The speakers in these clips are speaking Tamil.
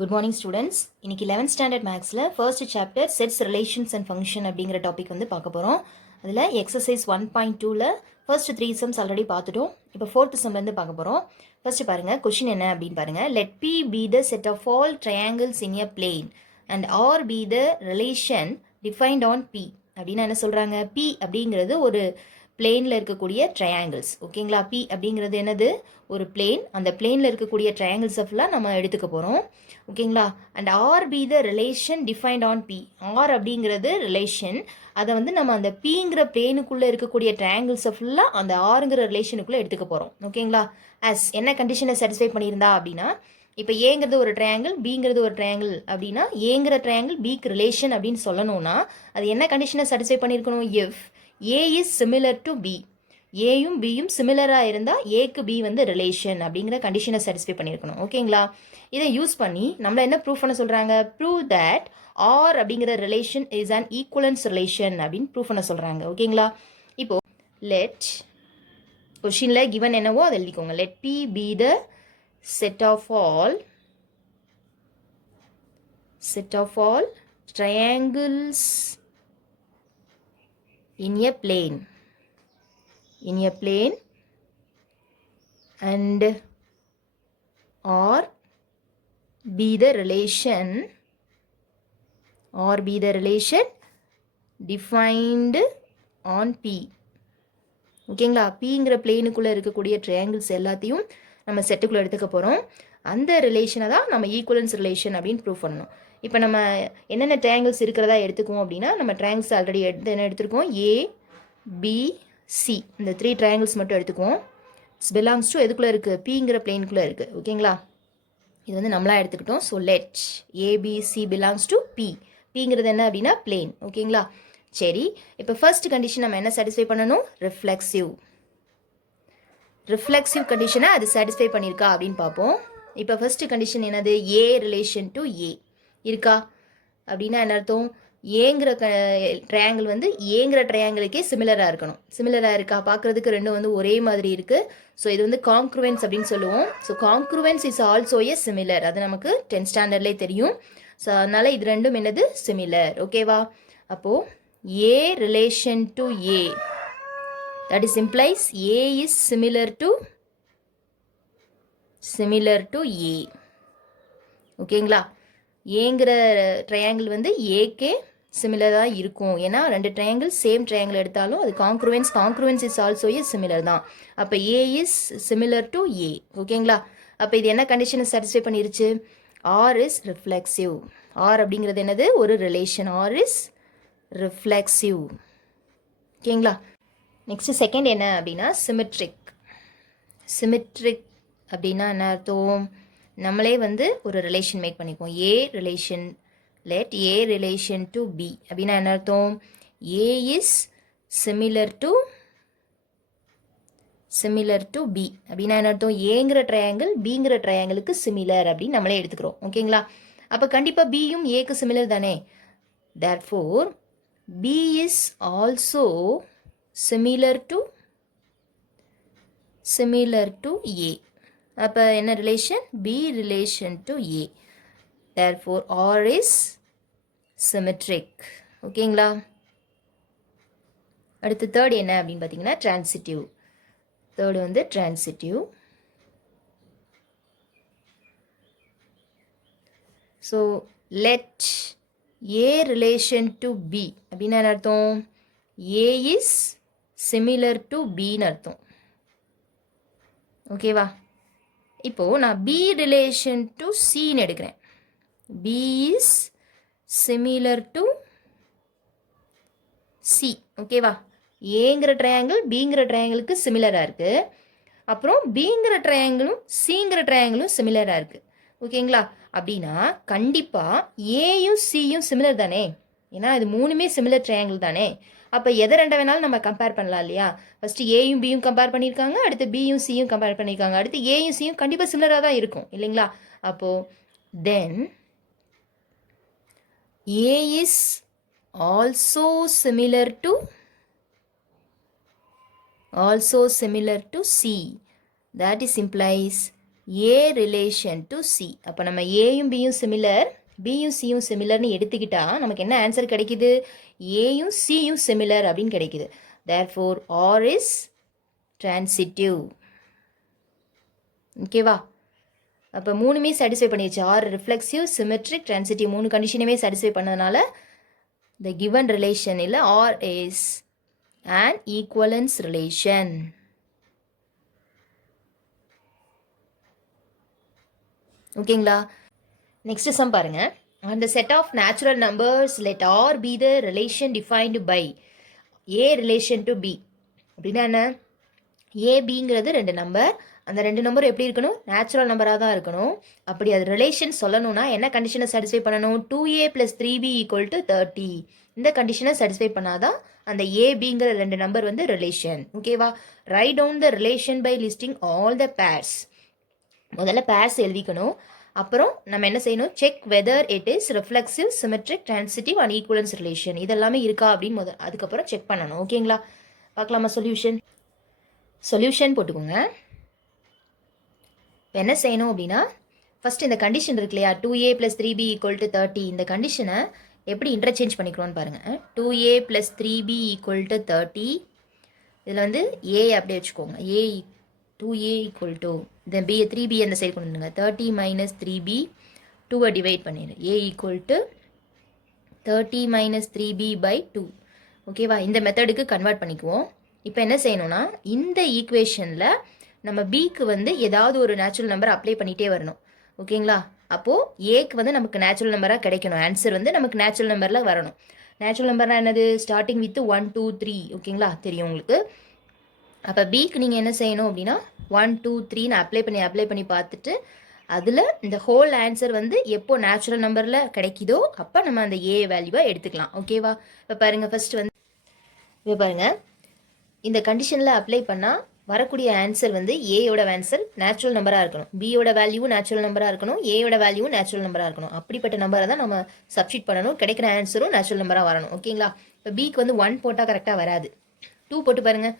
Good morning students. இன்னைக்கு 11th ஸ்டாண்டர்ட் மேக்ஸில் first chapter sets relations and function அப்படிங்கிற டாபிக் வந்து பார்க்க போகிறோம். அதில் எக்ஸசைஸ் 1.2ல் ஃபர்ஸ்ட் 3 சம்ஸ் ஆல்ரெடி பார்த்துட்டோம். இப்போ 4th சம்லேருந்து பார்க்க போகிறோம். ஃபர்ஸ்ட் பாருங்கள், கொஷின் என்ன அப்படின்னு பாருங்கள். Let P be the set of all triangles in a plane and R be the relation defined on P அப்படின்னு என்ன சொல்கிறாங்க. பி அப்படிங்கிறது ஒரு பிளேனில் இருக்கக்கூடிய ட்ரையாங்கிள்ஸ். ஓகேங்களா, பி அப்படிங்கிறது என்னது, ஒரு பிளேன். அந்த பிளேனில் இருக்கக்கூடிய ட்ரையாங்கிள்ஸை ஃபுல்லாக நம்ம எடுத்துக்க போகிறோம். ஓகேங்களா, and R be the relation defined on P. R அப்படிங்கிறது ரிலேஷன், அதை வந்து நம்ம அந்த பிங்கிற பிளேனுக்குள்ளே இருக்கக்கூடிய ட்ரையாங்கிள்ஸை ஃபுல்லாக அந்த ஆறுங்கிற ரிலேஷனுக்குள்ளே எடுத்துக்க போகிறோம். ஓகேங்களா, அஸ் என்ன கண்டிஷனை சாட்டிஸ்ஃபை பண்ணியிருந்தா அப்படின்னா, இப்போ ஏங்கிறது ஒரு ட்ரையாங்கிள், பிங்கிறது ஒரு ட்ரையாங்கிள் அப்படின்னா ஏங்கிற ட்ரையாங்கிள் பிக்கு ரிலேஷன் அப்படின்னு சொல்லணும்னா அது என்ன கண்டிஷனை சாட்டிஸ்ஃபை பண்ணியிருக்கணும். If A is similar to B, ஏயும் பியும் சிமிலராக இருந்தால் ஏக்கு பி வந்து ரிலேஷன் அப்படிங்கிற கண்டிஷனை சாட்டிஸ்ஃபை பண்ணியிருக்கணும். ஓகேங்களா, இதை யூஸ் பண்ணி நம்மளை என்ன ப்ரூவ் பண்ண சொல்கிறாங்க. ப்ரூவ் தட் ஆர் அப்படிங்கிற relation is an equivalence relation அப்படின்னு ப்ரூவ் பண்ண சொல்கிறாங்க. ஓகேங்களா, இப்போ லெட் கொஷினில் கிவன் என்னவோ அதை எழுதிக்கோங்க. Let P be the set of all triangles in a plane and or be the relation defined on P. ஓகேங்களா, பிங்கிற பிளேனுக்குள்ளே இருக்கக்கூடிய ட்ரையாங்கிள்ஸ் எல்லாத்தையும் நம்ம செட்டுக்குள்ளே எடுத்துக்க போகிறோம். அந்த ரிலேஷனை தான் நம்ம ஈக்குவலன்ஸ் ரிலேஷன் அப்படின்னு ப்ரூவ் பண்ணணும். இப்போ நம்ம என்னென்ன ட்ரையாங்கிள்ஸ் இருக்கிறதா எடுத்துக்குவோம் அப்படின்னா, நம்ம ட்ரையாங்கிள்ஸ் ஆல்ரெடி என்ன எடுத்துருக்கோம், ஏ பி சி, இந்த 3 ட்ரையாங்கிள்ஸ் மட்டும் எடுத்துக்குவோம். இட்ஸ் பிலாங்ஸ் டு எதுக்குள்ளே இருக்குது, பிங்கிற பிளேனுக்குள்ளே இருக்குது. ஓகேங்களா, இது வந்து நம்மளாக எடுத்துக்கிட்டோம். So let ABC belongs to B. பிங்கிறது என்ன அப்படின்னா பிளேன். ஓகேங்களா, சரி. இப்போ ஃபர்ஸ்ட் கண்டிஷன் நம்ம என்ன சாட்டிஸ்ஃபை பண்ணணும், ரிஃப்ளெக்சிவ் கண்டிஷனை அது சாட்டிஸ்ஃபை பண்ணியிருக்கா அப்படின்னு பார்ப்போம். இப்போ ஃபர்ஸ்ட் கண்டிஷன் என்னது, ஏ ரிலேஷன் டு ஏ இருக்கா அப்படின்னா என்ன அர்த்தம், ஏங்கிற ட்ரையாங்கிள் வந்து ஏங்கிற ட்ரையாங்கிளுக்கே சிமிலராக இருக்கணும். சிமிலராக இருக்கா, பார்க்குறதுக்கு ரெண்டும் வந்து ஒரே மாதிரி இருக்குது. ஸோ இது வந்து காங்க்ருவன்ஸ் அப்படின்னு சொல்லுவோம். So congruence is also A similar, அது நமக்கு 10th ஸ்டாண்டர்ட்லேயே தெரியும். ஸோ அதனால் இது ரெண்டும் என்னது, சிமிலர். ஓகேவா, அப்போது A relation to A, that is implies A is similar to A. ஓகேங்களா, ஏங்கிற ட்ரையாங்கிள் வந்து ஏக்கே சிமிலராக இருக்கும். ஏன்னா 2 ட்ரையாங்கிள் சேம் ட்ரையாங்கிள் எடுத்தாலும் அது congruence is also A similar தான். அப்போ ஏ இஸ் சிமிலர் டு ஏ. ஓகேங்களா, அப்போ இது என்ன கண்டிஷனை சாட்டிஸ்ஃபை பண்ணிருச்சு, ஆர் இஸ் ரிஃப்ளெக்சிவ். ஆர் அப்படிங்கிறது என்னது, ஒரு ரிலேஷன். R is reflexive. ஓகேங்களா, நெக்ஸ்ட் செகண்ட் என்ன அப்படின்னா சிமெட்ரிக் அப்படின்னா என்ன அர்த்தம், நம்மளே வந்து ஒரு ரிலேஷன் மேக் பண்ணிக்குவோம். A relation, let A relation to B அப்படின்னா என்ன அர்த்தம், A is similar to B அப்படின்னா என்ன அர்த்தம், ஏங்கிற ட்ரையாங்கிள் பிங்கிற ட்ரையாங்கிளுக்கு சிமிலர் அப்படின்னு நம்மளே எடுத்துக்கிறோம். ஓகேங்களா, அப்போ கண்டிப்பாக பியும் ஏக்கு சிமிலர் தானே. therefore B is also similar to A. அப்போ என்ன relation, B relation to A. therefore R is symmetric. ஓகேங்களா, அடுத்து தேர்ட் என்ன அப்படின்னு பார்த்தீங்கன்னா transitive. தேர்டு வந்து transitive. So let A relation to B அப்படின்னா என்ன அர்த்தம், A is சிமிலர் டு பின்னு அர்த்தம். ஓகேவா, இப்போது நான் பி ரிலேஷன் டு சின்னு எடுக்கிறேன். B is similar to C. ஓகேவா, ஏங்கிற ட்ரையாங்கிள் பிங்கிற ட்ரையாங்கிளுக்கு சிமிலராக இருக்குது. அப்புறம் பிங்கிற ட்ரையாங்கிளும் சிங்கிற ட்ரையாங்கிளும் சிமிலராக இருக்குது. ஓகேங்களா, அப்படின்னா கண்டிப்பாக ஏயும் சியும் சிமிலர் தானே, ஏன்னா இது 3மே சிமிலர் ட்ரையாங்கிள் தானே. அப்போ எதை ரெண்டை வேணாலும் நம்ம கம்பேர் பண்ணலாம் இல்லையா. ஃபஸ்ட்டு ஏயும் பியும் கம்பேர் பண்ணியிருக்காங்க, அடுத்து பியும் சியும் கம்பேர் பண்ணியிருக்காங்க, அடுத்து ஏயும் சியும் கண்டிப்பாக சிமிலராக தான் இருக்கும் இல்லைங்களா. அப்போது then A is also similar to C. that is implies A relation to C. அப்போ நம்ம ஏயும் பியும் சிமிலர், பியும் சியும் சிமிலர்னு எடுத்துக்கிட்டா நமக்கு என்ன ஆன்சர் கிடைக்குது? ஏயும் சியும் சிமிலர் அப்படின்னு கிடைக்குது. therefore R is transitive. ஓகேவா? அப்போ மூணுமே சாட்டிஸ்ஃபை பண்ணிடுச்சு. ஆர் ரிஃப்ளெக்சிவ், சிமெட்ரிக், ட்ரான்சிட்டிவ் மூணு கண்டிஷனுமே சாட்டிஸ்ஃபை பண்ணதுனால the given relation இல்ல R is an equivalence relation. ஓகேங்களா? நெக்ஸ்ட் சம் பாருங்க. On the set of natural numbers let R be the relation defined by A relation to B. அப்படின்னா என்ன? ஏபிங்கிறது ரெண்டு நம்பர், அந்த ரெண்டு நம்பரும் எப்படி இருக்கணும்? நேச்சுரல் நம்பராக தான் இருக்கணும். அப்படி அது ரிலேஷன் சொல்லணும்னா என்ன கண்டிஷனை சாட்டிஸ்ஃபை பண்ணணும்? 2A + 3B = 30. இந்த கண்டிஷனை சாட்டிஸ்ஃபை பண்ணாதான் அந்த ஏபிங்கிற ரெண்டு நம்பர் வந்து ரிலேஷன். ஓகேவா? Write down the relation by listing all the pairs. முதல்ல பேர்ஸ் எழுதிக்கணும். அப்புறம் நம்ம என்ன செய்யணும்? Check whether it is reflexive, symmetric, transitive and equivalence relation. இதெல்லாமே இருக்கா அப்படின்னு அதுக்கப்புறம் செக் பண்ணணும். ஓகேங்களா? பார்க்கலாமா சொல்யூஷன் போட்டுக்கோங்க. இப்போ என்ன செய்யணும் அப்படின்னா, ஃபஸ்ட் இந்த கண்டிஷன் இருக்கு இல்லையா, 2A + 3B = 30. இந்த கண்டிஷனை எப்படி இன்டர்சேஞ்ச் பண்ணிக்கிறோன்னு பாருங்கள். 2A + 3B = 30. இதில் வந்து ஏ அப்படியே வச்சுக்கோங்க. 2A = இந்த B 3B அந்த சைடு கொண்டு வந்துங்க. 30 - 3B 2 டிவைட் பண்ணிடு. A = 30 - 3B/2. ஓகேவா? இந்த மெத்தடுக்கு கன்வெர்ட் பண்ணிக்குவோம். இப்போ என்ன செய்யணும்னா, இந்த ஈக்குவேஷனில் நம்ம பிக்கு வந்து ஏதாவது ஒரு நேச்சுரல் நம்பர் அப்ளை பண்ணிகிட்டே வரணும். ஓகேங்களா? அப்போது ஏக்கு வந்து நமக்கு நேச்சுரல் நம்பராக கிடைக்கணும். ஆன்சர் வந்து நமக்கு நேச்சுரல் நம்பரில் வரணும். நேச்சுரல் நம்பர்னால் என்னது? Starting with 1 2 3. ஓகேங்களா? தெரியும் உங்களுக்கு. அப்போ பிக்கு நீங்கள் என்ன செய்யணும் அப்படின்னா 1 2 3 அப்ளை பண்ணி பார்த்துட்டு அதில் இந்த ஹோல் ஆன்சர் வந்து எப்போ நேச்சுரல் நம்பரில் கிடைக்குதோ அப்போ நம்ம அந்த ஏ வேல்யூவை எடுத்துக்கலாம். ஓகேவா? இப்போ பாருங்கள், ஃபஸ்ட்டு வந்து இப்போ பாருங்கள், இந்த கண்டிஷனில் அப்ளை பண்ணால் வரக்கூடிய ஆன்சர் வந்து ஏயோட ஆன்சர் நேச்சுரல் நம்பராக இருக்கணும், பியோட வேல்யூவும் நேச்சுரல் நம்பராக இருக்கணும், ஏயோட வேல்யூவும் நேச்சுரல் நம்பராக இருக்கணும். அப்படிப்பட்ட நம்பரை தான் நம்ம சப்ஸ்டிட் பண்ணணும். கிடைக்கிற ஆன்சரும் நேச்சுரல் நம்பராக வரணும். ஓகேங்களா? இப்போ பிக்கு வந்து 1 போட்டால் கரெக்டாக வராது. 2 போட்டு பாருங்கள்.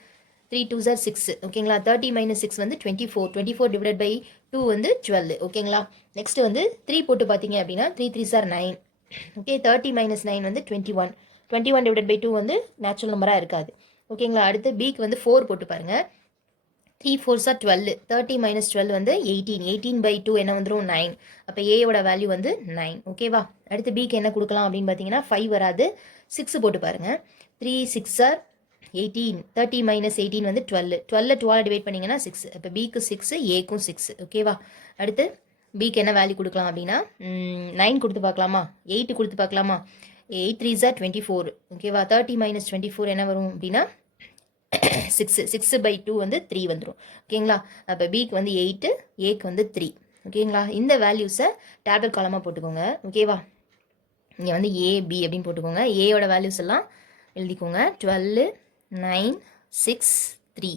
3 2s are 6. ஓகேங்களா? 30 - 6 வந்து 24. 24 டிவைட் பை 2 வந்து 12. ஓகேங்களா? நெக்ஸ்ட் வந்து 3 போட்டு பார்த்தீங்க அப்படின்னா 3 3s are 9. ஓகே, 30 - 9 வந்து 21. 21 டிவைட் பை 2 வந்து நேச்சுரல் நம்பராக இருக்காது. ஓகேங்களா? அடுத்து பிக்கு வந்து 4 போட்டு பாருங்க. 3 4s are 12. 30 - 12 வந்து 18. 18/2 என்ன வந்துடும்? 9. அப்போ ஏயோட வேல்யூ வந்து 9. ஓகேவா? அடுத்து பிக்கு என்ன கொடுக்கலாம் அப்படின்னு பார்த்தீங்கன்னா 5 வராது. 6 போட்டு பாருங்க. 3 6 are 18. 30 - 18 வந்து 12. 12 டிவைட் பண்ணிங்கன்னா 6. இப்போ பிக்கு 6, ஏக்கும் 6. ஓகேவா? அடுத்து பிக்கு என்ன வேல்யூ கொடுக்கலாம் அப்படின்னா 9 கொடுத்து பார்க்கலாமா? 8 கொடுத்து பார்க்கலாமா? 8 3s are 24. ஓகேவா? 30 - 24 என்ன வரும் அப்படின்னா 6. 6/2 வந்து 3 வந்துடும். ஓகேங்களா? அப்போ பிக்கு வந்து 8, ஏக்கு வந்து 3. ஓகேங்களா? இந்த வேல்யூஸை டேபிள் காலமாக போட்டுக்கோங்க. ஓகேவா? இங்கே வந்து ஏபி அப்படின்னு போட்டுக்கோங்க. ஏயோட வேல்யூஸ் எல்லாம் எழுதிக்கோங்க. 12 9 6 3.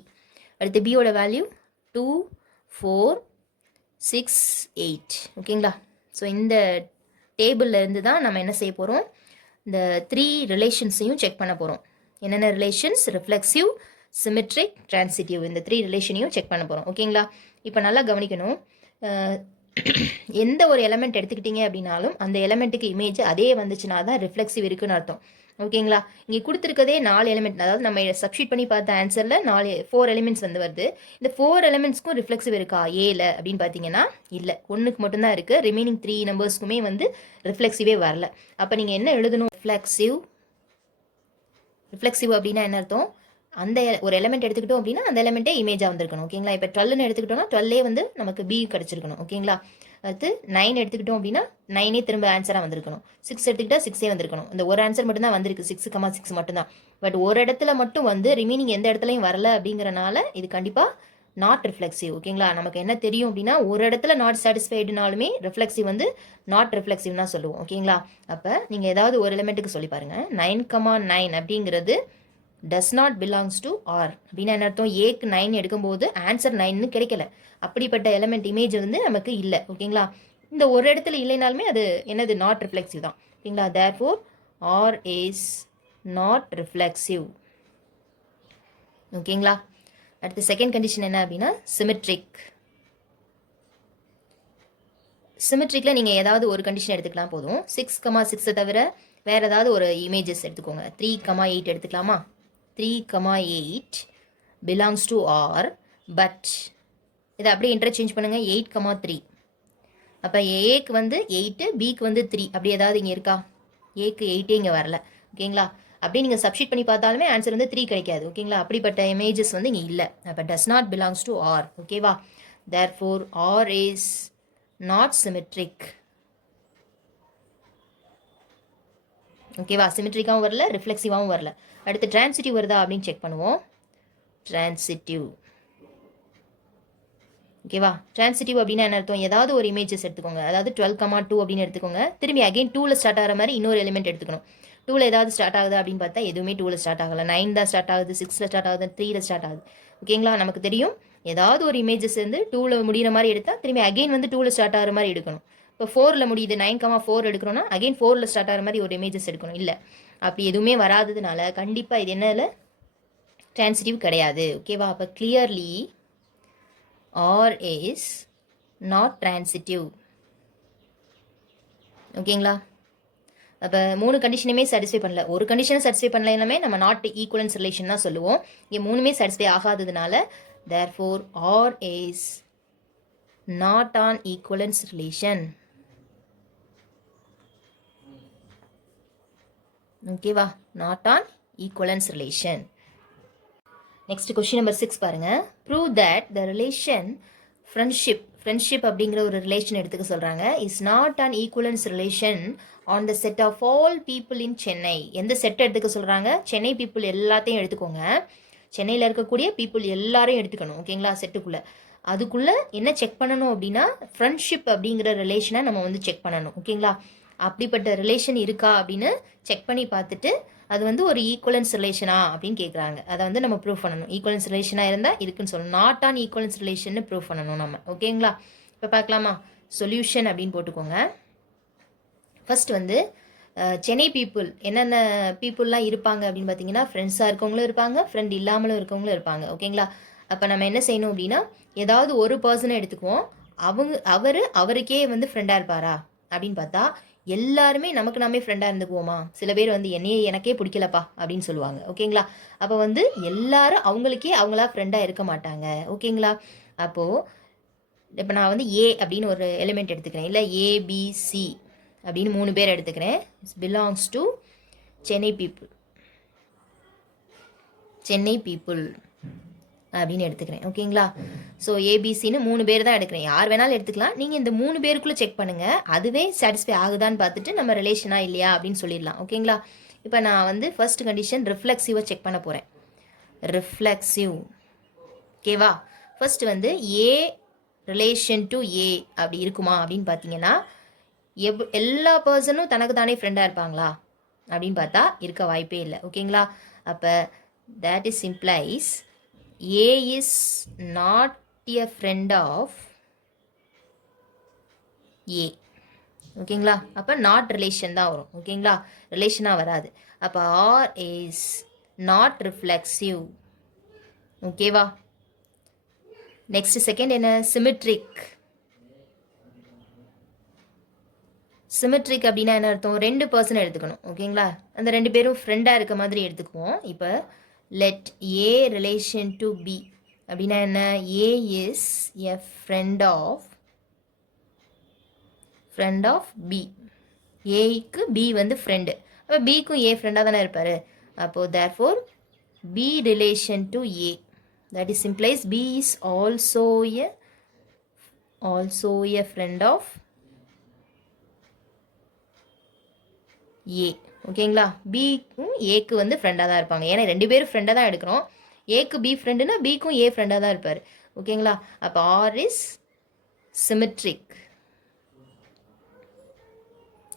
அடுத்து பியோட வேல்யூ 2 4 6 8. ஓகேங்களா? ஸோ இந்த டேபிளில் இருந்து தான் நம்ம என்ன செய்ய போகிறோம்? இந்த 3 ரிலேஷன்ஸையும் செக் பண்ண போகிறோம். என்னென்ன ரிலேஷன்ஸ்? Reflexive, symmetric, transitive. இந்த 3 ரிலேஷனையும் செக் பண்ண போகிறோம். ஓகேங்களா? இப்போ நல்லா கவனிக்கணும். எந்த ஒரு எலமெண்ட் எடுத்துக்கிட்டீங்க அப்படின்னாலும் அந்த எலமெண்ட்டுக்கு இமேஜ் அதே வந்துச்சுன்னா தான் ரிஃப்ளெக்சிவ் இருக்குன்னு அர்த்தம். ஓகேங்களா? இங்கே கொடுத்துருக்கதே 4 எலிமெண்ட், அதாவது நம்ம சப்ஸ்டிட் பண்ணி பார்த்த ஆன்சரில் 4 எலிமெண்ட்ஸ் வந்து வருது. இந்த 4 எலிமெண்ட்ஸ்க்கும் ரிஃப்ளெக்சிவ் இருக்கா ஏல அப்படின்னு பார்த்தீங்கன்னா இல்லை, ஒன்றுக்கு மட்டும்தான் இருக்குது. ரிமைனிங் 3 நம்பர்ஸ்க்குமே வந்து ரிஃப்ளெக்சிவே வரல. அப்போ நீங்கள் என்ன எழுதணும்? ரிஃப்ளெக்சிவ் அப்படின்னா என்ன அர்த்தம்? அந்த ஒரு எலிமெண்ட் எடுத்துக்கிட்டோம் அப்படின்னா அந்த எலிமெண்ட்டே இமேஜாக வந்திருக்கணும். ஓகேங்களா? இப்போ 12 எடுத்துக்கிட்டோம்னா 12 வந்து நமக்கு பி கிடச்சிருக்கணும். ஓகேங்களா? அடுத்து 9 எடுத்துக்கிட்டோம் அப்படின்னா 9 திரும்ப ஆன்சராக வந்திருக்கணும். 6 எடுத்துக்கிட்டா 6 வந்திருக்கணும். இந்த ஒரு ஆன்சர் மட்டும் தான் வந்திருக்கு, 6,6 மட்டும்தான். பட் ஒரு இடத்துல மட்டும் வந்து ரிமைனிங் எந்த இடத்துலையும் வரல அப்படிங்கிறனால இது கண்டிப்பாக நாட் ரிஃப்ளெக்சிவ். ஓகேங்களா? நமக்கு என்ன தெரியும் அப்படின்னா ஒரு இடத்துல நாட் சாட்டிஸ்ஃபைடுனாலுமே ரிஃப்ளெக்சிவ் வந்து நாட் ரிஃப்ளெக்சிவ் தான் சொல்லுவோம். ஓகேங்களா? அப்போ நீங்கள் ஏதாவது ஒரு எலிமெண்ட்டுக்கு சொல்லி பாருங்கள். 9,9 அப்படிங்கிறது does not belongs to R அப்படின்னா என்ன அர்த்தம்? ஏக்கு 9 எடுக்கும்போது ஆன்சர் 9ன்னு கிடைக்கல. அப்படிப்பட்ட எலிமெண்ட் இமேஜ் வந்து நமக்கு இல்லை. ஓகேங்களா? இந்த ஒரு இடத்துல இல்லைனாலுமே அது என்னது? நாட் ரிஃப்ளெக்சிவ் தான். ஓகேங்களா? therefore R is not reflexive. ஓகேங்களா? அடுத்து செகண்ட் கண்டிஷன் என்ன அப்படின்னா சிமெட்ரிக். சிமெட்ரிக்கில் நீங்கள் ஏதாவது ஒரு கண்டிஷன் எடுத்துக்கலாம் போதும். 6,6 தவிர வேறு ஏதாவது ஒரு இமேஜஸ் எடுத்துக்கோங்க. 3,8 எடுத்துக்கலாமா? 3,8 பிலாங்ஸ் டு ஆர், பட் இதை அப்படியே இன்டர்சேஞ்ச் பண்ணுங்கள். 8,3. அப்போ ஏக்கு வந்து 8, பிக்கு வந்து 3. அப்படி ஏதாவது இங்கே இருக்கா? ஏக்கு 8 இங்கே வரல. ஓகேங்களா? அப்படியே நீங்கள் சப்ஸ்டிட் பண்ணி பார்த்தாலுமே ஆன்சர் வந்து 3 கிடைக்காது. ஓகேங்களா? அப்படிப்பட்ட இமேஜஸ் வந்து இங்கே இல்லை. அப்போ does not belongs to R. ஓகேவா? Therefore R is not symmetric. ஓகேவா? சிமெட்ரிக்காகவும் வரல, ரிஃப்ளெக்சிவாகவும் வரல. அடுத்து டிரான்சிட்டிவ் வருதா அப்படின்னு செக் பண்ணுவோம். டிரான்சிட்டிவ். ஓகேவா? டிரான்சிட்டிவ் அப்படின்னா என்ன அர்த்தம்? ஏதாவது ஒரு இமேஜஸ் எடுத்துக்கோங்க. அதாவது 12,2 அப்படின்னு எடுத்துக்கோங்க. திரும்பி அகைன் 2ல் ஸ்டார்ட் ஆகிற மாதிரி இன்னொரு எலிமெண்ட் எடுத்துக்கணும். 2ல் ஏதாவது ஸ்டார்ட் ஆகுது அப்படின்னு பார்த்தா எதுவுமே 2ல் ஸ்டார்ட் ஆகலை. 9 தான் ஸ்டார்ட் ஆகுது, 6ல் ஸ்டார்ட் ஆகுது, 3ல் ஸ்டார்ட் ஆகுது. ஓகேங்களா? நமக்கு தெரியும் ஏதாவது ஒரு இமேஜஸ் வந்து 2ல் முடிகிற மாதிரி எடுத்தால் திரும்பி அகைன் வந்து 2ல் ஸ்டார்ட் ஆகிற மாதிரி எடுக்கணும். இப்போ 4ல் முடியுது, 9,4 எடுக்கணும்னா அகைன் 4ல் ஸ்டார்ட் ஆகிற மாதிரி ஒரு இமேஜஸ் எடுக்கணும். இல்லை, அப்படி எதுவுமே வராததுனால கண்டிப்பாக இது என்னல டிரான்சிட்டிவ் கிடையாது. ஓகேவா? அப்போ clearly R is not transitive. ஓகேங்களா? அப்போ 3 கண்டிஷனுமே சாட்டிஸ்ஃபை பண்ணல. ஒரு கண்டிஷனை சாட்டிஸ்ஃபை பண்ணலைனாமே நம்ம நாட் ஈக்குவலன்ஸ் ரிலேஷன் தான் சொல்லுவோம். இங்கே 3மே சாட்டிஸ்ஃபை ஆகாததுனால therefore R is not an equivalence relation. ஓகேவா? Not an equivalence relation. Next question number 6 பாருங்க. Prove that the relation friendship அப்படிங்கிற ஒரு ரிலேஷன் எடுத்துக்க சொல்கிறாங்க. Is not an equivalence relation on the set of all people in Chennai. எந்த செட் எடுத்துக்க சொல்கிறாங்க? சென்னை பீப்புள் எல்லாத்தையும் எடுத்துக்கோங்க. சென்னையில் இருக்கக்கூடிய பீப்புள் எல்லாரையும் எடுத்துக்கணும். ஓகேங்களா? செட்டுக்குள்ளே அதுக்குள்ளே என்ன செக் பண்ணணும் அப்படின்னா ஃப்ரெண்ட்ஷிப் அப்படிங்கிற ரிலேஷனை நம்ம வந்து செக் பண்ணணும். ஓகேங்களா? அப்படிப்பட்ட ரிலேஷன் இருக்கா அப்படின்னு செக் பண்ணி பார்த்துட்டு அது வந்து ஒரு ஈக்குவலன்ஸ் ரிலேஷனா அப்படின்னு கேட்குறாங்க. அதை வந்து நம்ம ப்ரூவ் பண்ணணும். ஈக்குவலன்ஸ் ரிலேஷனாக இருந்தால் இருக்குன்னு சொல்லணும். Not an equivalence relation prove பண்ணணும் நம்ம. ஓகேங்களா? இப்போ பார்க்கலாமா? சொல்யூஷன் அப்படின்னு போட்டுக்கோங்க. ஃபர்ஸ்ட் வந்து சென்னை பீப்புள் என்னென்ன பீப்புளெலாம் இருப்பாங்க அப்படின்னு பார்த்தீங்கன்னா ஃப்ரெண்ட்ஸாக இருக்கவங்களும் இருப்பாங்க, ஃப்ரெண்ட் இல்லாமலும் இருக்கவங்களும் இருப்பாங்க. ஓகேங்களா? அப்போ நம்ம என்ன செய்யணும் அப்படின்னா ஏதாவது ஒரு பர்சனை எடுத்துக்குவோம். அவருக்கே வந்து ஃப்ரெண்டாக இருப்பாரா அப்படின்னு பார்த்தா எல்லாருமே நமக்கு நாமே ஃப்ரெண்டாக இருந்துக்குவோமா? சில பேர் வந்து எனக்கே பிடிக்கலப்பா அப்படின்னு சொல்லுவாங்க. ஓகேங்களா? அப்போ வந்து எல்லாரும் அவங்களா ஃப்ரெண்டாக இருக்க மாட்டாங்க. ஓகேங்களா? அப்போது இப்போ நான் வந்து ஏ அப்படின்னு ஒரு எலிமெண்ட் எடுத்துக்கிறேன். இல்லை ஏபிசி அப்படின்னு 3 பேர் எடுத்துக்கிறேன். பிலாங்ஸ் டு சென்னை பீப்புள் அப்படின்னு எடுத்துக்கிறேன். ஓகேங்களா? ஸோ ஏபிசின்னு 3 பேர் தான் எடுக்கிறேன். யார் வேணாலும் எடுத்துக்கலாம். நீங்கள் இந்த 3 பேருக்குள்ளே செக் பண்ணுங்கள். அதுவே சாட்டிஸ்ஃபை ஆகுதான்னு பார்த்துட்டு நம்ம ரிலேஷனா இல்லையா அப்படின்னு சொல்லிடலாம். ஓகேங்களா? இப்போ நான் வந்து ஃபர்ஸ்ட் கண்டிஷன் ரிஃப்ளெக்சிவை செக் பண்ண போகிறேன். ரிஃப்ளெக்சிவ். ஓகேவா? ஃபர்ஸ்ட் வந்து ஏ ரிலேஷன் டு ஏ அப்படி இருக்குமா அப்படின்னு பார்த்தீங்கன்னா எல்லா பர்சனும் தனக்கு தானே ஃப்ரெண்டாக இருப்பாங்களா அப்படின்னு பார்த்தா இருக்க வாய்ப்பே இல்லை. ஓகேங்களா? அப்போ that is implies A is not a friend of A. ஓகேங்களா? அப்போ நாட் ரிலேஷன் தான் வரும். ஓகேங்களா? ரிலேஷனாக வராது. அப்போ ஆர் இஸ் நாட் ரிஃப்ளெக்சிவ். ஓகேவா? நெக்ஸ்ட் செகண்ட் என்ன? சிமெட்ரிக். சிமெட்ரிக் அப்படின்னா என்ன அர்த்தம்? 2 பர்சன் எடுத்துக்கணும். ஓகேங்களா? அந்த 2 பேரும் ஃப்ரெண்டாக இருக்க மாதிரி எடுத்துக்குவோம். இப்போ let A relation to B அப்படின்னா என்ன? A is a friend of B. ஏக்கு பி வந்து ஃப்ரெண்டு. அப்போ பிக்கும் ஏ ஃப்ரெண்டாக தானே இருப்பார். அப்போது therefore B relation to A, that is implies B is also a friend of A. ஓகேங்களா? பிக்கும் ஏக்கு வந்து ஃப்ரெண்டாக தான் இருப்பாங்க. ஏன்னா 2 பேரும் ஃப்ரெண்டாக தான் எடுக்கிறோம். ஏக்கு பி ஃப்ரெண்டுனா பிக்கும் ஏ ஃப்ரெண்டாக தான் இருப்பார். ஓகேங்களா? அப்போ ஆர் இஸ் சிமெட்ரிக்.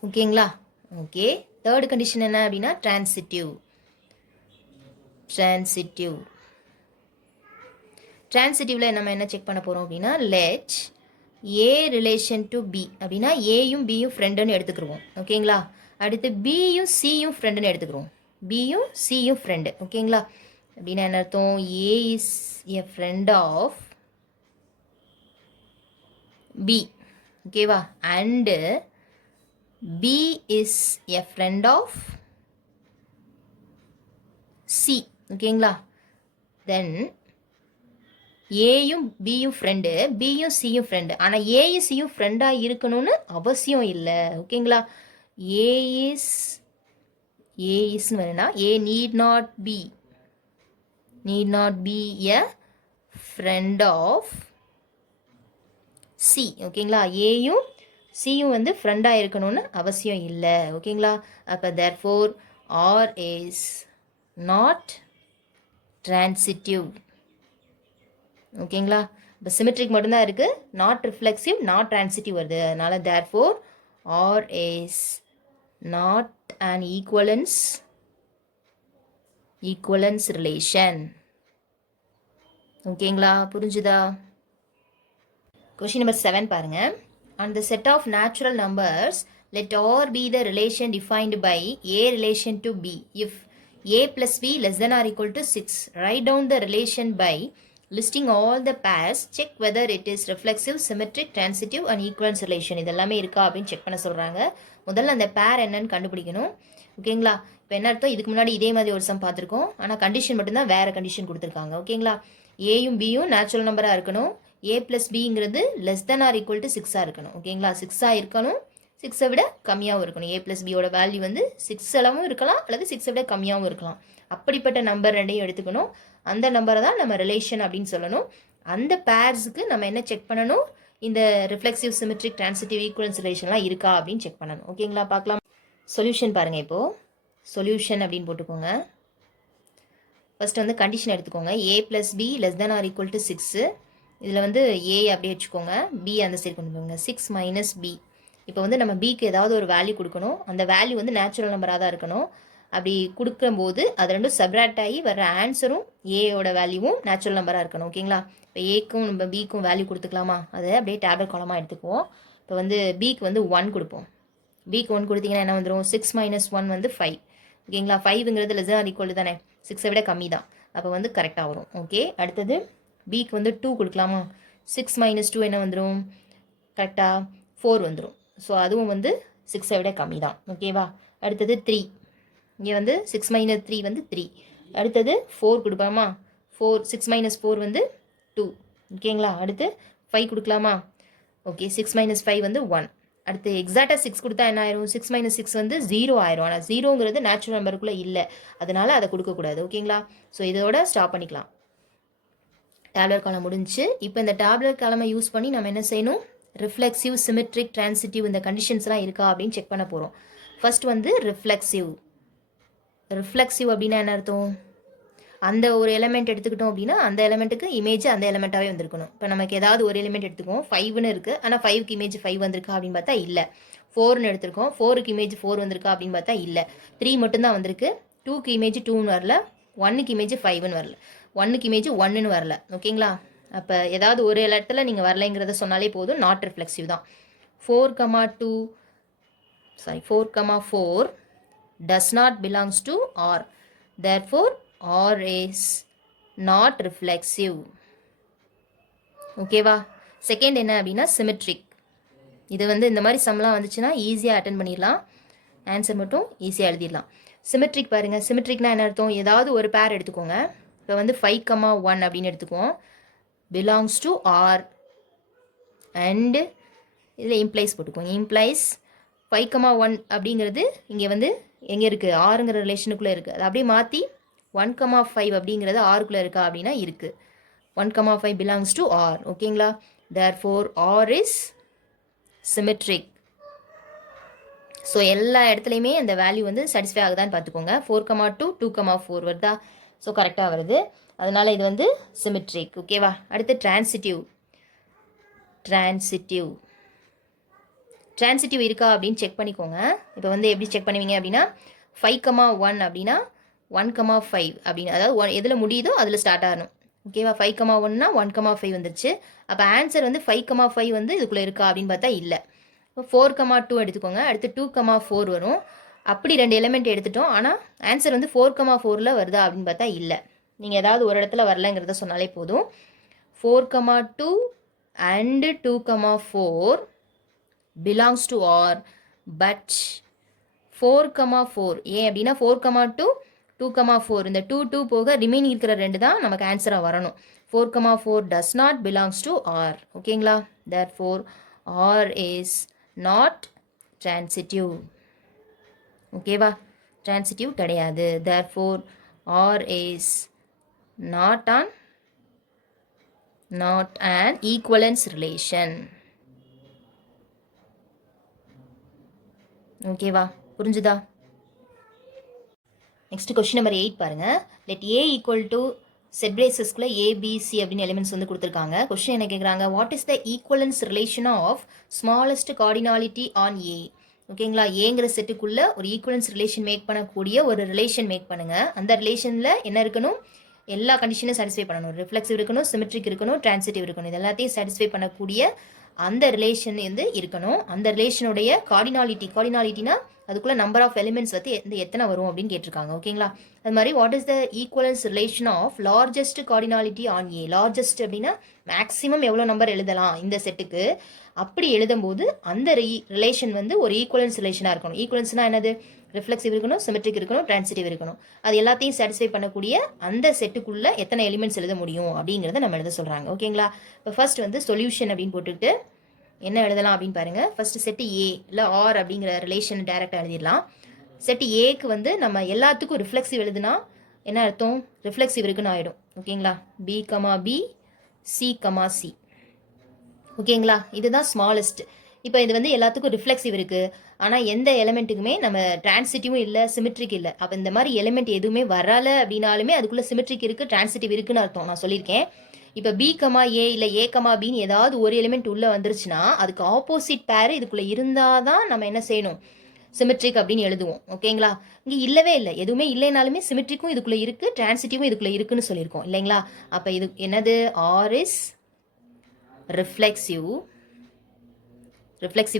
ஓகேங்களா? ஓகே. தேர்ட் கண்டிஷன் என்ன அப்படின்னா டிரான்சிட்டிவ். டிரான்சிட்டிவ்ல நம்ம என்ன செக் பண்ண போகிறோம் அப்படின்னா let A relation to B அப்படின்னா ஏயும் பியும் ஃப்ரெண்டுன்னு எடுத்துக்கிடுவோம். ஓகேங்களா? அடுத்து பியும் சியும் ஃப்ரெண்டுன்னு எடுத்துக்கிறோம். பியும் சியும் ஃப்ரெண்டு. ஓகேங்களா? அப்படின்னா என்ன அர்த்தம்? A is a friend of B. ஓகேவா, and B is a friend of C. ஓகேங்களா, தென் ஏயும் பியும் ஃப்ரெண்டு, பியும் சியும் ஃப்ரெண்டு. ஆனால் ஏயும் சியும் ஃப்ரெண்டாக இருக்கணும்னு அவசியம் இல்லை. ஓகேங்களா, ஏ இஸ்ன்னு வேணும்னா A need not B a friend of C. ஓகேங்களா, ஏயும் சியும் வந்து ஃப்ரெண்டாக இருக்கணும்னு அவசியம் இல்லை. ஓகேங்களா, அப்போ therefore R is not transitive. ஓகேங்களா, இப்போ சிமெட்ரிக் மட்டும்தான் இருக்குது, நாட் ரிஃப்ளெக்சிவ், நாட் ட்ரான்சிட்டிவ் வருது. அதனால் therefore R is not an equivalence relation. ஓகேங்களா, புரிஞ்சுதா? Question number 7 பாருங்க. On the set of natural numbers, let R be the relation defined by A relation to B. If A plus B less than or equal to 6, write down the relation by listing all the pairs. Check whether it is reflexive, symmetric, transitive and equivalence relation. இதெல்லாமே இருக்கா அப்படின்னு செக் பண்ண சொல்கிறாங்க. முதல்ல அந்த பேர் என்னன்னு கண்டுபிடிக்கணும். ஓகேங்களா, இப்போ என்ன அர்த்தம், இதுக்கு முன்னாடி இதே மாதிரி ஒரு சம் பார்த்துருக்கோம், ஆனால் கண்டிஷன் மட்டும்தான் வேறு கண்டிஷன் கொடுத்துருக்காங்க. ஓகேங்களா, ஏயும் பியும் நேச்சுரல் நம்பராக இருக்கணும், ஏ ப்ளஸ் பிங்கிறது less than or equal to 6 இருக்கணும். ஓகேங்களா, 6 இருக்கணும், 6 விட கம்மியாகவும் இருக்கணும். ஏ ப்ளஸ் பியோட வேல்யூ வந்து 6 அளவும் இருக்கலாம் அல்லது 6 விட கம்மியாகவும் இருக்கலாம். அப்படிப்பட்ட நம்பர் ரெண்டையும் எடுத்துக்கணும். அந்த நம்பரை தான் நம்ம ரிலேஷன் அப்படின்னு சொல்லணும். அந்த பேர்ஸுக்கு நம்ம என்ன செக் பண்ணணும், இந்த ரிஃப்ளெக்சிவ், சிமெட்ரிக், டிரான்சிட்டிவ், ஈக்குவலன்ஸ் ரிலேஷன்லாம் இருக்கா அப்படின்னு செக் பண்ணணும். ஓகேங்களா, பார்க்கலாம். சொல்யூஷன் பாருங்கள். இப்போது சொல்யூஷன் அப்படின்னு போட்டுக்கோங்க. ஃபஸ்ட்டு வந்து கண்டிஷன் எடுத்துக்கோங்க. A plus B less than or equal to 6. இதில் வந்து ஏ அப்படியே வச்சுக்கோங்க, பி அந்த சைடு கொண்டு போங்க. 6 மைனஸ் பி. இப்போ வந்து நம்ம பிக்கு ஏதாவது ஒரு வேல்யூ கொடுக்கணும். அந்த வேல்யூ வந்து நேச்சுரல் நம்பராக தான் இருக்கணும். அப்படி கொடுக்கும்போது அது ரெண்டும் சப்ராக்ட் ஆகி வர ஆன்சரும் ஏயோட வேல்யூவும் நேச்சுரல் நம்பராக இருக்கணும். ஓகேங்களா, இப்போ ஏக்கும் நம்ம பிக்கும் வேல்யூ கொடுத்துக்கலாமா, அதை அப்படியே டேப்லெட் காலமாக எடுத்துக்குவோம். இப்போ வந்து பிக்கு வந்து 1 கொடுப்போம். பிக்கு 1 கொடுத்தீங்கன்னா என்ன வந்துடும், 6 மைனஸ் 1 வந்து 5. ஓகேங்களா, 5ங்கிறது லெஸ் ஆர் ஈக்குவல் தானே, 6 விட கம்மி தான், அப்போ வந்து கரெக்டாக வரும். ஓகே, அடுத்தது பிக்கு வந்து 2 கொடுக்கலாமா, 6 மைனஸ் 2 என்ன வந்துடும், கரெக்டாக 4 வந்துடும். ஸோ அதுவும் வந்து 6 விட கம்மி தான். ஓகேவா, அடுத்தது 3. இங்கே வந்து 6 மைனஸ் 3 வந்து 3. அடுத்தது 4 கொடுப்பாமா, 6 மைனஸ் 4 வந்து 2. ஓகேங்களா, அடுத்து 5 கொடுக்கலாமா. ஓகே, 6 மைனஸ் 5 வந்து 1. அடுத்து எக்ஸாக்டாக 6 கொடுத்தா என்ன ஆயிரும், 6 மைனஸ் 6 வந்து 0 ஆயிரும். ஆனால் 0ங்கிறது நேச்சுரல் நம்பருக்குள்ளே இல்லை, அதனால அதை கொடுக்கக்கூடாது. ஓகேங்களா, ஸோ இதோட ஸ்டாப் பண்ணிக்கலாம். டேப்லெட் காலம் முடிஞ்சு. இப்போ இந்த டேப்லெட் காலமை யூஸ் பண்ணி நம்ம என்ன செய்யணும், ரிஃப்ளெக்சிவ், சிமெட்ரிக், டிரான்சிட்டிவ் இந்த கண்டிஷன்ஸ்லாம் இருக்கா அப்படின்னு செக் பண்ண போகிறோம். ஃபர்ஸ்ட் வந்து ரிஃப்ளெக்சிவ் அப்படின்னா என்ன அர்த்தம், அந்த ஒரு எலிமெண்ட் எடுத்துக்கிட்டோம் அப்படின்னா அந்த எலிமெண்ட்டுக்கு இமேஜ் அந்த எலிமெண்ட்டாகவே வந்திருக்கணும். இப்போ நமக்கு ஏதாவது ஒரு எலிமெண்ட் எடுத்துக்குவோம், 5ன்னு இருக்குது, ஆனால் 5க்கு இமேஜ் 5 வந்திருக்கா அப்படின்னு பார்த்தா இல்லை. 4ன்னு எடுத்திருக்கோம், 4க்கு இமேஜ் 4 வந்திருக்கா அப்படின்னு பார்த்தா இல்லை. 3 மட்டும்தான் வந்திருக்கு, 2க்கு இமேஜ் 2ன்னு வரல, 1க்கு இமேஜ் 5ன்னு வரல, 1க்கு இமேஜ் 1ன்னு வரல. ஓகேங்களா, அப்போ ஏதாவது ஒரு இடத்துல நீங்கள் வரலைங்கிறத சொன்னாலே போதும், நாட் ரிஃப்ளெக்சிவ் தான். 4,4 does not belongs to R. Therefore, R is not reflexive. ஓகேவா, செகண்ட் என்ன அப்படின்னா சிமெட்ரிக். இது வந்து இந்த மாதிரி சம்லாம் வந்துச்சுன்னா ஈஸியாக அட்டன் பண்ணிடலாம், ஆன்சர் மட்டும் ஈஸியாக எழுதிடலாம். சிமெட்ரிக் பாருங்கள், சிமெட்ரிக்னா என்ன அர்த்தம், ஏதாவது ஒரு பேர் எடுத்துக்கோங்க. இப்போ வந்து 5,1 அப்படின்னு எடுத்துக்குவோம், பிலாங்ஸ் டு ஆர் அண்டு இதில் இம்ப்ளைஸ் போட்டுக்குவோம். இம்ப்ளைஸ் 5,1 அப்படிங்கிறது இங்கே வந்து எங்கே இருக்குது, ஆறுங்கிற ரிலேஷனுக்குள்ளே இருக்குது. அது அப்படியே மாற்றி 1,5 அப்படிங்கிறது ஆருக்குள்ளே இருக்கா அப்படின்னா இருக்குது. 1,5 பிலாங்ஸ் டு ஆர். ஓகேங்களா, therefore R is symmetric. So எல்லா இடத்துலையுமே அந்த வேல்யூ வந்து சாட்டிஸ்ஃபை ஆகுதான்னு பார்த்துக்கோங்க. 4,2 2,4 வருதா, ஸோ கரெக்டாக வருது, அதனால் இது வந்து சிமெட்ரிக். ஓகேவா, அடுத்து டிரான்சிட்டிவ் இருக்கா அப்படின்னு செக் பண்ணிக்கோங்க. இப்போ வந்து எப்படி செக் பண்ணுவீங்க அப்படின்னா 5,1 அப்படின்னா 1,5 அப்படின்னு, அதாவது எதில் முடியுதோ அதில் ஸ்டார்ட் ஆகணும். ஓகேவா, 5,1னா 1,5 வந்துருச்சு. அப்போ ஆன்சர் வந்து 5,5 வந்து இதுக்குள்ளே இருக்கா அப்படின்னு பார்த்தா இல்லை. இப்போ 4,2 எடுத்துக்கோங்க, அடுத்து 2,4 வரும். அப்படி 2 எலிமெண்ட் எடுத்துட்டோம், ஆனால் ஆன்சர் வந்து 4,4ல் வருதா அப்படின்னு பார்த்தா இல்லை. நீங்கள் ஏதாவது ஒரு இடத்துல வரலைங்கிறத சொன்னாலே போதும். 4,2 and 2,4 belongs to R but 4,4 ஏன் அப்படின்னா 4,2 2,4 இந்த 2 போக ரிமைனிங் இருக்கிற ரெண்டு தான் நமக்கு ஆன்சராக வரணும். 4,4 does not belongs to R. ஓகேங்களா? therefore R is not transitive. ஓகேவா? transitive கிடையாது. therefore R is not an equivalence relation. ஓகேவா? புரிஞ்சுதா? நெக்ஸ்ட் கொஸ்டின் நம்பர் 8 பாருங்க. Let A equal to set பிரேசஸ்க்குள்ள ஏபிசி அப்படின்னு எலிமெண்ட்ஸ் வந்து கொடுத்துருக்காங்க. கொஸ்டின் என்ன கேட்குறாங்க, what is the equivalence relation of smallest cardinality on A. ஓகேங்களா? ஏங்கிற செட்டுக்குள்ள ஒரு ஈக்குவலன்ஸ் ரிலேஷன் மேக் பண்ணக்கூடிய ஒரு ரிலேஷன் மேக் பண்ணுங்க. அந்த ரிலேஷனில் என்ன இருக்கணும், எல்லா கண்டிஷனும் சாட்டிஸ்ஃபை பண்ணணும். ரிஃப்ளெக்சிவ் இருக்கணும், சிமெட்ரிக் இருக்கணும், டிரான்சிட்டிவ் இருக்கணும். இது எல்லாத்தையும் சாட்டிஸ்ஃபை பண்ணக்கூடிய அந்த ரிலேஷன் வந்து இருக்கணும். அந்த ரிலேஷனுடைய கார்டினாலிட்டினா அதுக்குள்ள நம்பர் ஆஃப் எலிமெண்ட்ஸ் வந்து எத்தனை வரும் அப்படின்னு கேட்டிருக்காங்க. ஓகேங்களா? அது மாதிரி what is the equivalence relation of largest cardinality on A. Largest அப்படின்னா மேக்ஸிமம் எவ்வளோ நம்பர் எழுதலாம் இந்த செட்டுக்கு. அப்படி எழுதும்போது அந்த ரிலேஷன் வந்து ஒரு ஈக்குவலன்ஸ் ரிலேஷனாக இருக்கணும். ஈக்குவலன்ஸ்னா என்னது, ரிஃப்ளெக்சிவ் இருக்கணும், சிமெட்ரிக் இருக்கணும், டிரான்சிட்டிவ் இருக்கணும். அது எல்லாத்தையும் சாட்டிஸ்ஃபை பண்ணக்கூடிய அந்த செட்டுக்குள்ள எத்தனை எலிமெண்ட்ஸ் எழுத முடியும் அப்படிங்கிறத நம்ம எழுத சொல்கிறாங்க. ஓகேங்களா? இப்போ ஃபர்ஸ்ட் வந்து சொல்யூஷன் அப்படின்னு போட்டுட்டு என்ன எழுதலாம் அப்படின்னு பாருங்க. ஃபர்ஸ்ட் செட்டு ஏ இல்லை ஆர் அப்படிங்கிற ரிலேஷன் டைரக்டாக எழுதிடலாம். செட்டு ஏக்கு வந்து நம்ம எல்லாத்துக்கும் ரிஃப்ளெக்சிவ் எழுதுனா என்ன அர்த்தம், ரிஃப்ளெக்சிவ் இருக்குன்னு ஆகிடும். ஓகேங்களா? B comma B, C comma C. ஓகேங்களா? இதுதான் ஸ்மாலஸ்ட். இப்போ இது வந்து எல்லாத்துக்கும் ரிஃப்ளெக்சிவ் இருக்குது, ஆனால் எந்த எலிமெண்ட்டுக்குமே நம்ம டிரான்சிட்டிவும் இல்லை, சிமெட்ரிக் இல்லை. அப்போ இந்த மாதிரி எலிமெண்ட் எதுவுமே வரலை அப்படின்னாலுமே அதுக்குள்ளே சிமெட்ரிக் இருக்குது, டிரான்சிட்டிவ் இருக்குன்னு அர்த்தம். நான் சொல்லியிருக்கேன். இப்போ பி கமா ஏ இல்லை ஏ கமா பின்னு ஏதாவது ஒரு எலிமெண்ட் உள்ளே வந்துருச்சுன்னா அதுக்கு ஆப்போசிட் பேர் இதுக்குள்ளே இருந்தால் தான் நம்ம என்ன செய்யணும், சிமெட்ரிக் அப்படின்னு எழுதுவோம். ஓகேங்களா? இங்கே இல்லவே இல்லை, எதுவுமே இல்லைனாலுமே சிமெட்ரிக்கும் இதுக்குள்ளே இருக்குது, டிரான்சிட்டிவும் இதுக்குள்ளே இருக்குன்னு சொல்லியிருக்கோம் இல்லைங்களா? அப்போ இது என்னது, ஆர் இஸ் ரிஃப்ளெக்சிவ்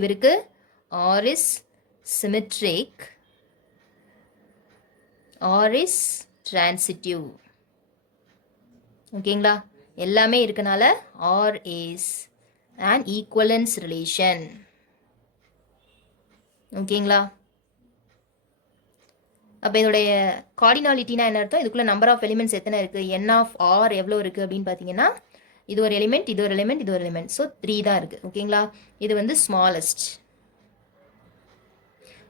இருக்கு, R is symmetric, R is transitive. ஓகேங்களா? எல்லாமே இருக்கனால R is an equivalence relation. ஓகேங்களா? அப்போ இதோடைய கார்டினாலிட்டினா என்ன அர்த்தம், இதுக்குள்ள நம்பர் ஆஃப் எலிமெண்ட்ஸ் எத்தனை இருக்குது, என் ஆஃப் ஆர் எவ்வளோ இருக்குது அப்படின்னு பார்த்தீங்கன்னா இது ஒரு எலிமெண்ட், இது ஒரு எலிமெண்ட், இது ஒரு எலிமெண்ட். ஸோ 3 தான் இருக்குது. ஓகேங்களா? இது வந்து ஸ்மாலஸ்ட்.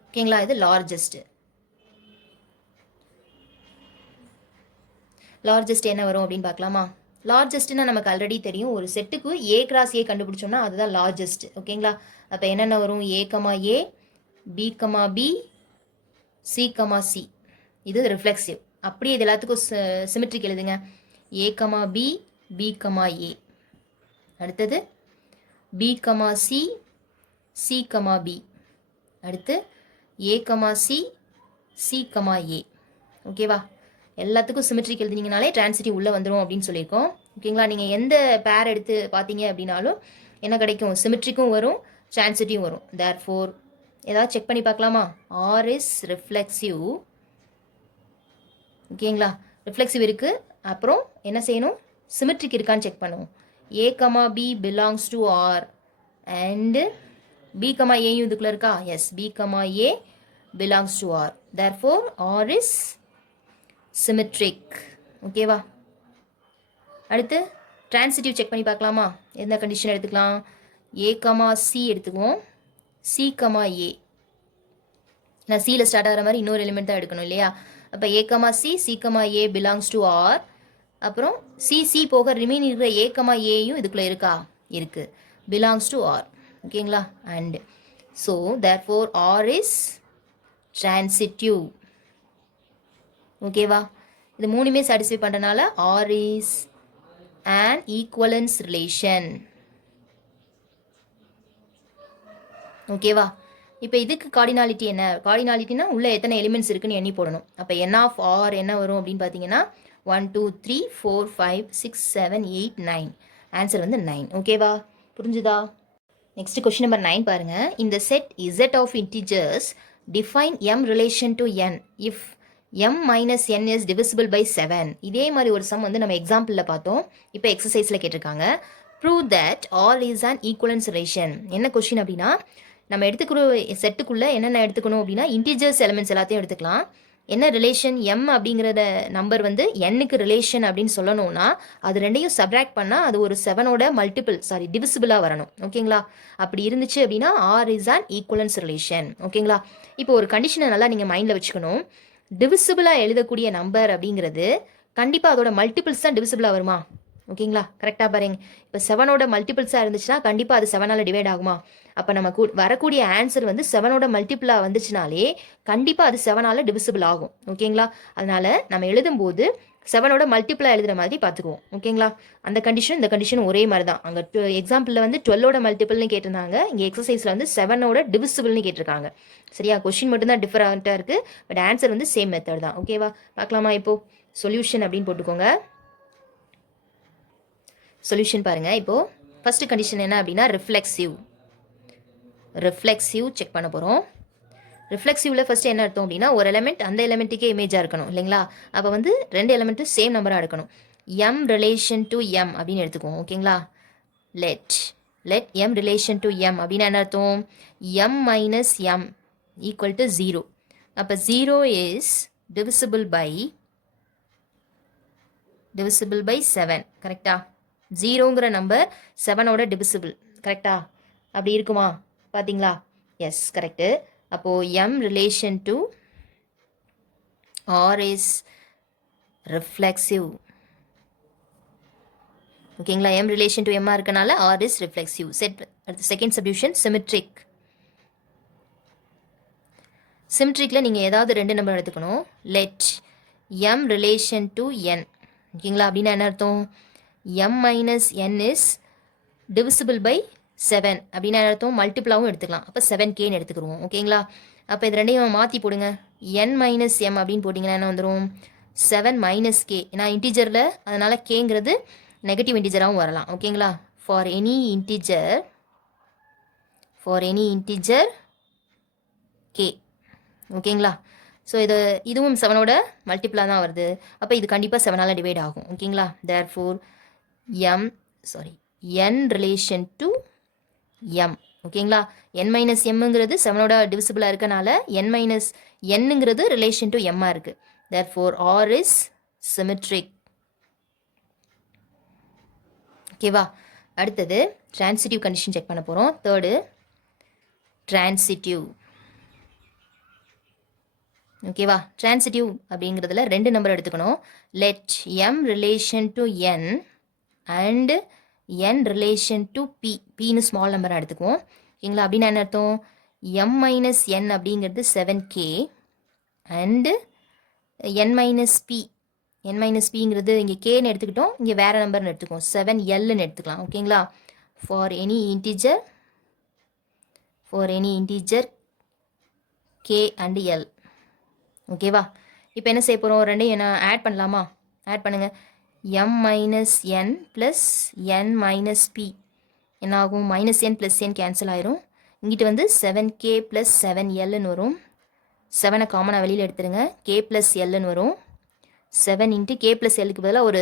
ஓகேங்களா? இது லார்ஜஸ்ட். லார்ஜஸ்ட் என்ன வரும் அப்படின்னு பார்க்கலாமா? லார்ஜஸ்ட்னா நமக்கு ஆல்ரெடி தெரியும், ஒரு செட்டுக்கு ஏ கிராஸ் ஏ கண்டுபிடிச்சோம்னா அதுதான் லார்ஜஸ்ட். ஓகேங்களா? அப்போ என்னென்ன வரும், A comma A, B comma B, C comma C. இது ரிஃப்ளெக்சிவ். அப்படியே இது எல்லாத்துக்கும் சிமெட்ரிக் எழுதுங்க. A comma B, B comma A. அடுத்தது B comma C, C comma B. அடுத்து A comma C, C comma A. ஓகேவா? எல்லாத்துக்கும் சிமெட்ரிக் எழுதினீங்கனாலே டிரான்சிட்டிவ் உள்ளே வந்துடும் அப்படின்னு சொல்லியிருக்கோம். ஓகேங்களா? நீங்கள் எந்த பேர் எடுத்து பார்த்தீங்க அப்படின்னாலும் என்ன கிடைக்கும், சிமெட்ரிக்கும் வரும், டிரான்சிட்டிவும் வரும். தேர்ஃபோர் ஏதாவது செக் பண்ணி பார்க்கலாமா? R is reflexive. ஓகேங்களா? ரிஃப்ளெக்சிவ் இருக்குது, அப்புறம் என்ன செய்யணும், சிமெட்ரிக் இருக்கான்னு செக் பண்ணுவோம். A comma B belongs to R and B comma ஏயும் இதுக்குள்ளே இருக்கா? Yes, B comma A belongs to R. Therefore R is symmetric. ஓகேவா? அடுத்து டிரான்சிட்டிவ் செக் பண்ணி பார்க்கலாமா? எந்த கண்டிஷன் எடுத்துக்கலாம், ஏ கமா சி எடுத்துக்குவோம், சி கமா ஏ. நான் சியில் ஸ்டார்ட் ஆகிற மாதிரி இன்னொரு எலிமெண்ட் தான் எடுக்கணும் இல்லையா? அப்போ A comma C, C comma A belongs to R. அப்புறம் சி போக ரிமைன் இருக்கிற ஏ கமா ஏயும் இதுக்குள்ளே இருக்கா? இருக்குது, பிலாங்ஸ் டு ஆர். ஓகேங்களா? And so therefore R is transitive. ஓகேவா? இது மூணுமே சாட்டிஸ்ஃபை பண்ணுறதுனால R is an equivalence relation. ஓகேவா? இப்போ இதுக்கு கார்டினாலிட்டி என்ன, கார்டினாலிட்டினா உள்ள எத்தனை எலிமெண்ட்ஸ் இருக்குன்னு எண்ணி போடணும். அப்போ என் ஆஃப் ஆர் என்ன வரும் அப்படின்னு பார்த்தீங்கன்னா 1 2 3 4 5 6 7 8 9. ஆன்சர் வந்து 9. ஓகேவா? புரிஞ்சுதா? நெக்ஸ்ட் கொஸ்டின் நம்பர் 9 பாருங்க. இந்த set Z of integers define M relation to N if m minus n is divisible by 7. இதே மாதிரி ஒரு சம் வந்து நம்ம எக்ஸாம்பிளில் பார்த்தோம், இப்போ எக்ஸசைஸில் கேட்டிருக்காங்க. Prove that R is an equivalence relation. என்ன கொஸ்டின் அப்படின்னா, நம்ம எடுத்துக்கிற செட்டுக்குள்ளே என்னென்ன எடுத்துக்கணும் அப்படின்னா இன்டீஜர்ஸ் எலிமெண்ட்ஸ் எல்லாத்தையும் எடுத்துக்கலாம். என்ன ரிலேஷன் எம் அப்படிங்கிறத நம்பர் வந்து எண்ணுக்கு ரிலேஷன் அப்படின்னு சொல்லணும்னா அது ரெண்டையும் சப்ராக்ட் பண்ணால் அது ஒரு 7ஓட மல்டிபிள் டிவிசிபிளாக வரணும். ஓகேங்களா? அப்படி இருந்துச்சு அப்படின்னா R is an equivalence relation. ஓகேங்களா? இப்போ ஒரு கண்டிஷனை நல்லா நீங்கள் மைண்டில் வச்சுக்கணும். டிவிசிபிளாக எழுதக்கூடிய நம்பர் அப்படிங்கிறது கண்டிப்பாக அதோட மல்டிபிள்ஸ் தான் டிவிசிபிளாக வருமா? ஓகேங்களா? கரெக்டாக பாருங்க. இப்போ 7ஓட மல்டிபிள்ஸாக இருந்துச்சுன்னா கண்டிப்பாக அது 7ஆல் டிவைட் ஆகுமா? அப்போ நமக்கு வரக்கூடிய ஆன்சர் வந்து 7ஓட மல்டிபிளாக வந்துச்சுனாலே கண்டிப்பாக அது 7ஆல் டிவிசிபிள் ஆகும். ஓகேங்களா? அதனால் நம்ம எழுதும்போது 7ஓட மல்டிபிளாக எழுதுகிற மாதிரி பார்த்துக்குவோம். ஓகேங்களா? அந்த கண்டிஷன் இந்த கண்டிஷன் ஒரே மாதிரி தான். அங்கே எக்ஸாம்பிளில் வந்து 12ஓட மல்டிபிள்னு கேட்டிருந்தாங்க. இங்கே எக்ஸசைஸில் வந்து 7ஓட டிவிசிபிள்னு கேட்டிருக்காங்க. சரியா? கொஷின் மட்டும்தான் டிஃபரெண்ட்டாக இருக்குது. பட் ஆன்சர் வந்து சேம் மெத்தட் தான். ஓகேவா? பார்க்கலாமா? இப்போது சொல்யூஷன் அப்படின்னு போட்டுக்கோங்க. சொல்யூஷன் பாருங்கள். இப்போது ஃபஸ்ட்டு கண்டிஷன் என்ன அப்படின்னா ரிஃப்ளெக்சிவ் செக் பண்ண போகிறோம். ரிஃப்ளெக்சிவில் ஃபஸ்ட்டு என்ன அர்த்தம் அப்படின்னா ஒரு எலிமெண்ட் அந்த எலிமெண்ட்டுக்கே இமேஜாக இருக்கணும் இல்லைங்களா? அப்போ வந்து 2 எலிமெண்ட்டும் சேம் நம்பராக இருக்கணும். எம் ரிலேஷன் டு எம் அப்படின்னு எடுத்துக்குவோம். ஓகேங்களா? Let M relation to M அப்படின்னா என்ன அர்த்தம்? M minus M equal to 0. அப்போ 0 இஸ் divisible by 7. கரெக்டா? 0ங்கிற நம்பர் 7ஓட டிவிசிபிள். கரெக்டா? அப்படி இருக்குமா? பார்த்தீங்களா? Yes, correct. அப்போது M relation to R is reflexive. ஓகேங்களா? எம் ரிலேஷன் டு எம்மா இருக்கனால ஆர் இஸ் ரிஃப்ளெக்சிவ். அடுத்து செகண்ட் சப்டிவிஷன் சிமெட்ரிக்கில் நீங்கள் ஏதாவது 2 நம்பர் எடுத்துக்கணும். Let M relation to N. ஓகேங்களா? அப்படின்னா என்ன அர்த்தம்? M minus N is divisible by 7 அப்படின்னா என்ன அர்த்தம்? மல்டிபிளாகவும் எடுத்துக்கலாம். அப்போ 7Kன்னு எடுத்துக்கிடுவோம். ஓகேங்களா? அப்போ இது ரெண்டையும் மாற்றி போடுங்க. என் மைனஸ் எம் அப்படின்னு போட்டிங்கன்னா என்ன வந்துடும்? 7 மைனஸ் கே. ஏன்னா இன்டீஜரில் அதனால் கேங்கிறது நெகட்டிவ் இன்டீஜராகவும் வரலாம். ஓகேங்களா? For any integer K. ஓகேங்களா? ஸோ இதுவும் 7ஓட மல்டிப்ளாக தான் வருது. அப்போ இது கண்டிப்பாக 7ஆல் டிவைட் ஆகும். ஓகேங்களா? Therefore N relation to M. ஓகேங்களா? என் மைனஸ் எம்ங்கிறது 7ஓட டிவிசிபிளாக இருக்கனால என் மைனஸ் என்னங்கிறது ரிலேஷன் டு எம்மாக இருக்குது. Therefore R is symmetric. ஓகேவா? அடுத்தது ட்ரான்சிட்டிவ் கண்டிஷன் செக் பண்ண போகிறோம். Third transitive. ஓகேவா? ட்ரான்சிட்டிவ் அப்படிங்கிறதுல 2 நம்பர் எடுத்துக்கணும். Let M relation to N and N relation to P. பின்னு ஸ்மால் நம்பராக எடுத்துக்குவோம். ஓகேங்களா? அப்படின்னா என்ன அர்த்தம்? எம் மைனஸ் என் அப்படிங்கிறது 7K and N minus P. N minus பிங்கிறது இங்கே கேன்னு எடுத்துக்கிட்டோம். இங்கே வேறு நம்பர்னு எடுத்துக்குவோம். 7Lன்னு எடுத்துக்கலாம். ஓகேங்களா? For any integer K and L. ஓகேவா? இப்போ என்ன செய்ய போகிறோம்? ரெண்டையும் என்ன ஆட் பண்ணலாமா? ஆட் பண்ணுங்கள். M minus n plus n minus B என்ன ஆகும்? Minus n plus n cancel ஆயிரும். இங்கிட்டு வந்து 7K ப்ளஸ் 7Lன்னு வரும். 7 காமனாக வெளியில் எடுத்துருங்க. K ப்ளஸ் Lன்னு வரும். 7 இன்ட்டு K ப்ளஸ் Lக்கு பதிலாக ஒரு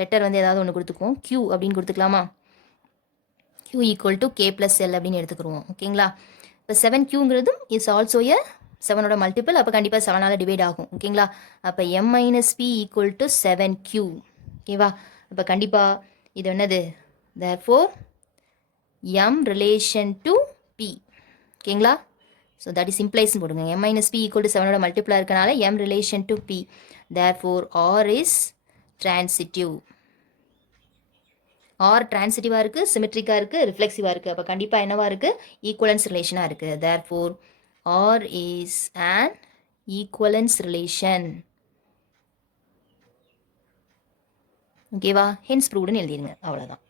லெட்டர் வந்து ஏதாவது ஒன்று கொடுத்துக்குவோம். Q அப்படின்னு கொடுத்துக்கலாமா? Q equal to K plus L அப்படின்னு எடுத்துக்கிடுவோம். ஓகேங்களா? இப்போ 7Qங்கிறதும் இஸ் ஆல்சோ 7ஓட மல்டிபிள். அப்போ கண்டிப்பாக 7ஆல் டிவைட் ஆகும். ஓகேங்களா? அப்போ M minus P equal to 7Q. ஓகேவா? அப்போ கண்டிப்பாக இது என்னது? Therefore M relation to P. ஓகேங்களா? ஸோ தட் இஸ் இம்ப்ளைஸ்ன்னு போடுங்க. M minus P equal to 7ஓட மல்டிபிளாக இருக்கனால M relation to P. Therefore R is transitive. R ட்ரான்சிட்டிவாக இருக்குது, சிமெட்ரிக்காக இருக்குது, ரிஃப்ளெக்சிவாக இருக்குது. அப்போ கண்டிப்பாக என்னவாக இருக்குது? ஈக்குவலன்ஸ் ரிலேஷனாக இருக்குது. Therefore R is an equivalence relation. ஓகேவா? ஹென்ஸ் ப்ரூவ்டுன்னு எழுதிடுங்க. அவ்வளோதான்.